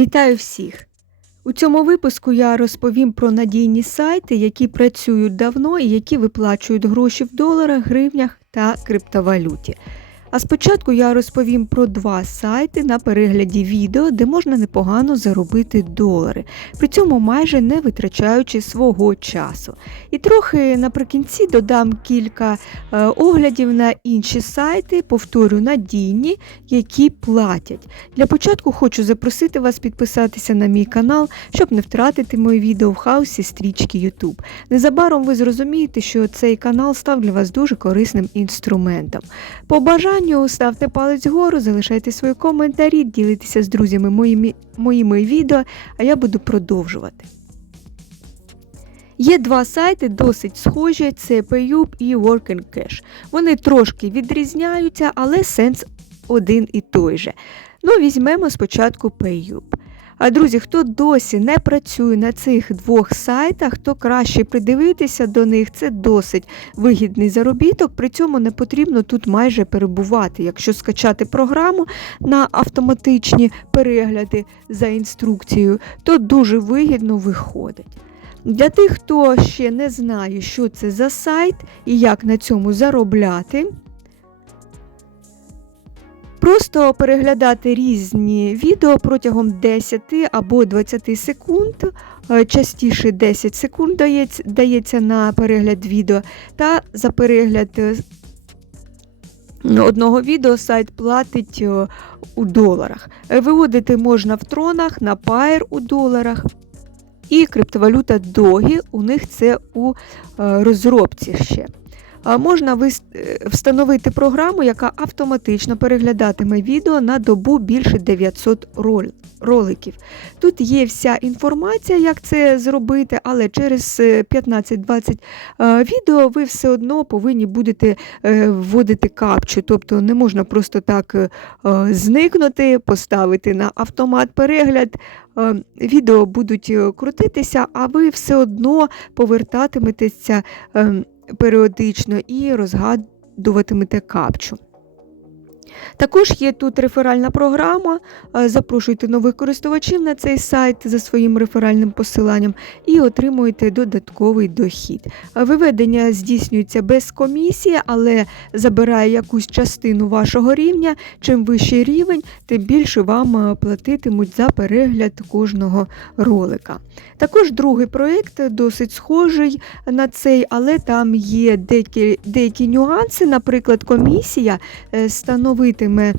Вітаю всіх! У цьому випуску я розповім про надійні сайти, які працюють давно і які виплачують гроші в доларах, гривнях та криптовалюті. А спочатку я розповім про два сайти на перегляді відео, де можна непогано заробити долари, при цьому майже не витрачаючи свого часу. І трохи наприкінці додам кілька е, оглядів на інші сайти, повторю, надійні, які платять. Для початку хочу запросити вас підписатися на мій канал, щоб не втратити мої відео в хаосі стрічки YouTube. Незабаром ви зрозумієте, що цей канал став для вас дуже корисним інструментом. По бажанню ставте палець вгору, залишайте свої коментарі, ділитеся з друзями моїми, моїми відео, а я буду продовжувати. Є два сайти досить схожі: це PayUp і Working Cash. Вони трошки відрізняються, але сенс один і той же. Ну, візьмемо спочатку PayUp. А друзі, хто досі не працює на цих двох сайтах, то краще придивитися до них. Це досить вигідний заробіток, при цьому не потрібно тут майже перебувати. Якщо скачати програму на автоматичні перегляди за інструкцією, то дуже вигідно виходить. Для тих, хто ще не знає, що це за сайт і як на цьому заробляти. Просто переглядати різні відео протягом 10 або 20 секунд, е, частіше 10 секунд дається, на перегляд відео, та за перегляд е, одного відео сайт платить е, у доларах. Виводити можна в тронах, на Pair у доларах. І криптовалюта Догі, у них це у розробці ще можна е, встановити програму, яка автоматично переглядатиме відео на добу більше 900 роликів. Тут є вся інформація, як це зробити, але через 15-20 е, відео ви все одно повинні будете е, вводити капчу. Тобто не можна просто так зникнути, поставити на автомат перегляд. Відео будуть крутитися, а ви все одно повертатиметеся ем, періодично і розгадуватимете капчу. Також є тут реферальна програма. Е, запрошуйте нових користувачів на цей сайт за своїм реферальним посиланням і отримуєте додатковий дохід. Е, виведення здійснюється без комісії, але забирає якусь частину вашого рівня. Чим вищий рівень, тим більше вам е, платитимуть за перегляд кожного ролика. Також другий проєкт досить схожий на цей, але там є деякі, деякі нюанси, наприклад, комісія становить становитиме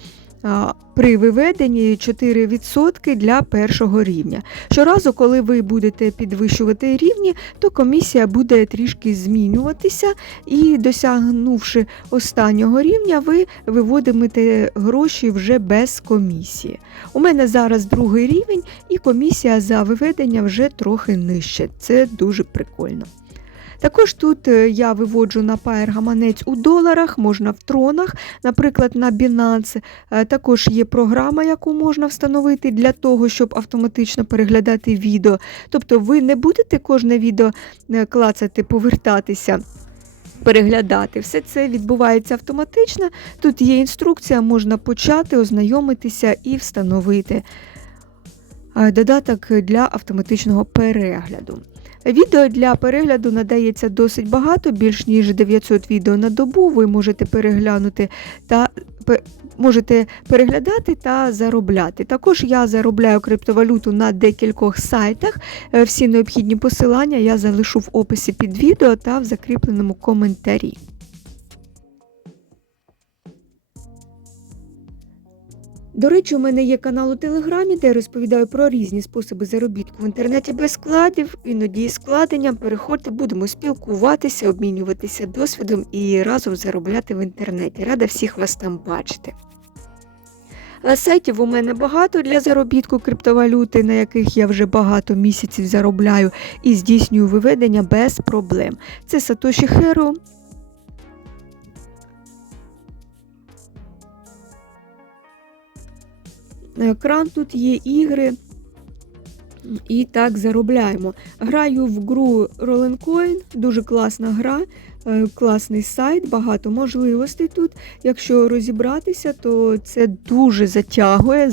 при виведенні 4% для першого рівня. Щоразу, коли ви будете підвищувати рівні, то комісія буде трішки змінюватися і, досягнувши останнього рівня, ви виводимете гроші вже без комісії. У мене зараз другий рівень, і комісія за виведення вже трохи нижче. Це дуже прикольно. Також тут е, я виводжу на Pair гаманець у доларах, можна в тронах, наприклад, на Binance. Е, також є програма, яку можна встановити для того, щоб автоматично переглядати відео. Тобто ви не будете кожне відео е, клацати, повертатися. Переглядати, все це відбувається автоматично. Тут є інструкція, можна почати, ознайомитися і встановити додаток для автоматичного перегляду. Відео для перегляду надається досить багато, більш ніж 900 відео на добу. Ви можете переглянути та можете переглядати та заробляти. Також я заробляю криптовалюту на декількох сайтах. Е, всі необхідні посилання я залишу в описі під відео та в закріпленому коментарі. До речі, у мене є канал у Телеграмі, де я розповідаю про різні способи заробітку в інтернеті без складів, іноді з складенням. Переходьте, будемо спілкуватися, обмінюватися досвідом і разом заробляти в інтернеті. Рада всіх вас там бачити. Сайтів у мене багато для заробітку криптовалюти, на яких я вже багато місяців заробляю і здійснюю виведення без проблем. Це Satoshi Hero, Екран тут є ігри. І так заробляємо. Граю в гру Rolling Coin, дуже класна гра, е, класний сайт, багато можливостей тут. Якщо розібратися, то це дуже затягує.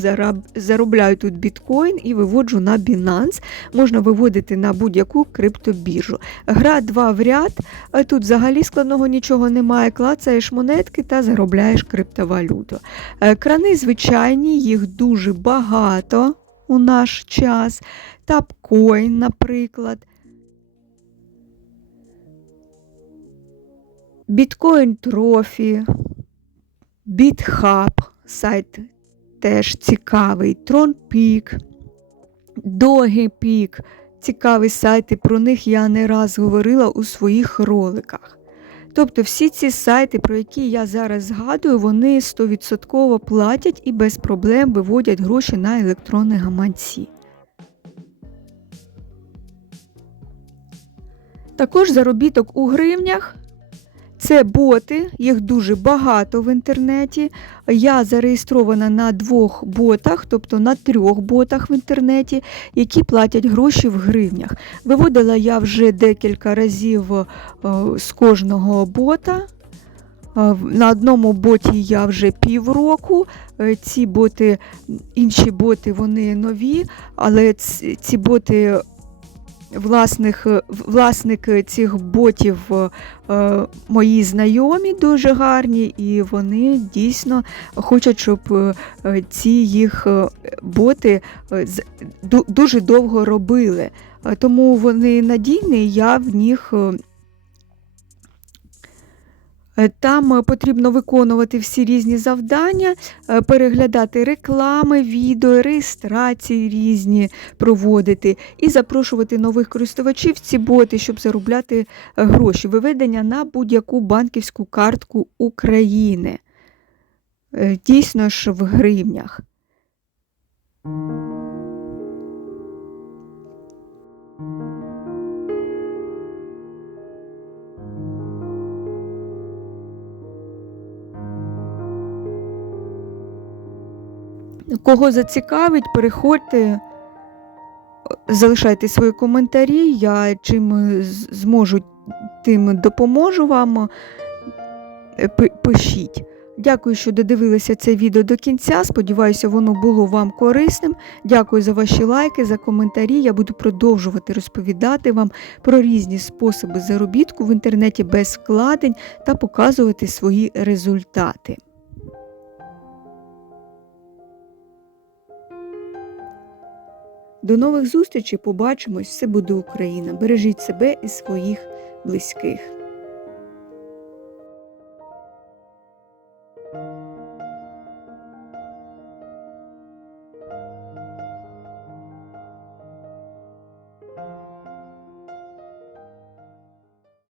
Заробляю тут біткоін і виводжу на Binance. Можна виводити на будь-яку криптобіржу. Гра два в ряд. е, Тут взагалі складного нічого немає. Клацаєш монетки та заробляєш криптовалюту. Е, Крани звичайні, їх дуже багато у наш час. Тапкоін, наприклад. Біткоін Трофі, BitHub, сайт теж цікавий, TronPeak, DogePeak, цікаві сайти, про них я не раз говорила у своїх роликах. Тобто всі ці сайти, про які я зараз згадую, вони 100% платять і без проблем виводять гроші на електронні гаманці. Також заробіток у гривнях. Це боти, їх дуже багато в інтернеті. Я зареєстрована на двох ботах, тобто на трьох ботах в інтернеті, які платять гроші в гривнях. Виводила я вже декілька разів е, з кожного бота. Е, На одному боті я вже півроку. Е, Ці боти, інші боти, вони нові, але ці боти власних, власник цих ботів е, мої знайомі дуже гарні, і вони дійсно хочуть, щоб е, е, ці їх е, боти е, дуже довго робили. Е, Тому вони надійні, я в них. Е, Там е, потрібно виконувати всі різні завдання, е, переглядати реклами, відео, реєстрації різні проводити і запрошувати нових користувачів в ці боти, щоб заробляти гроші. Виведення на будь-яку банківську картку України. Дійсно ж в гривнях. Кого зацікавить, переходьте, залишайте свої коментарі. Я чим е, зможу, тим допоможу вам. Е, Пишіть. Дякую, що додивилися це відео до кінця. Сподіваюся, воно було вам корисним. Дякую за ваші лайки, за коментарі. Я буду продовжувати розповідати вам про різні способи заробітку в інтернеті без вкладень та показувати свої результати. До нових зустрічей. Побачимось. Все буде Україна. Бережіть себе і своїх близьких.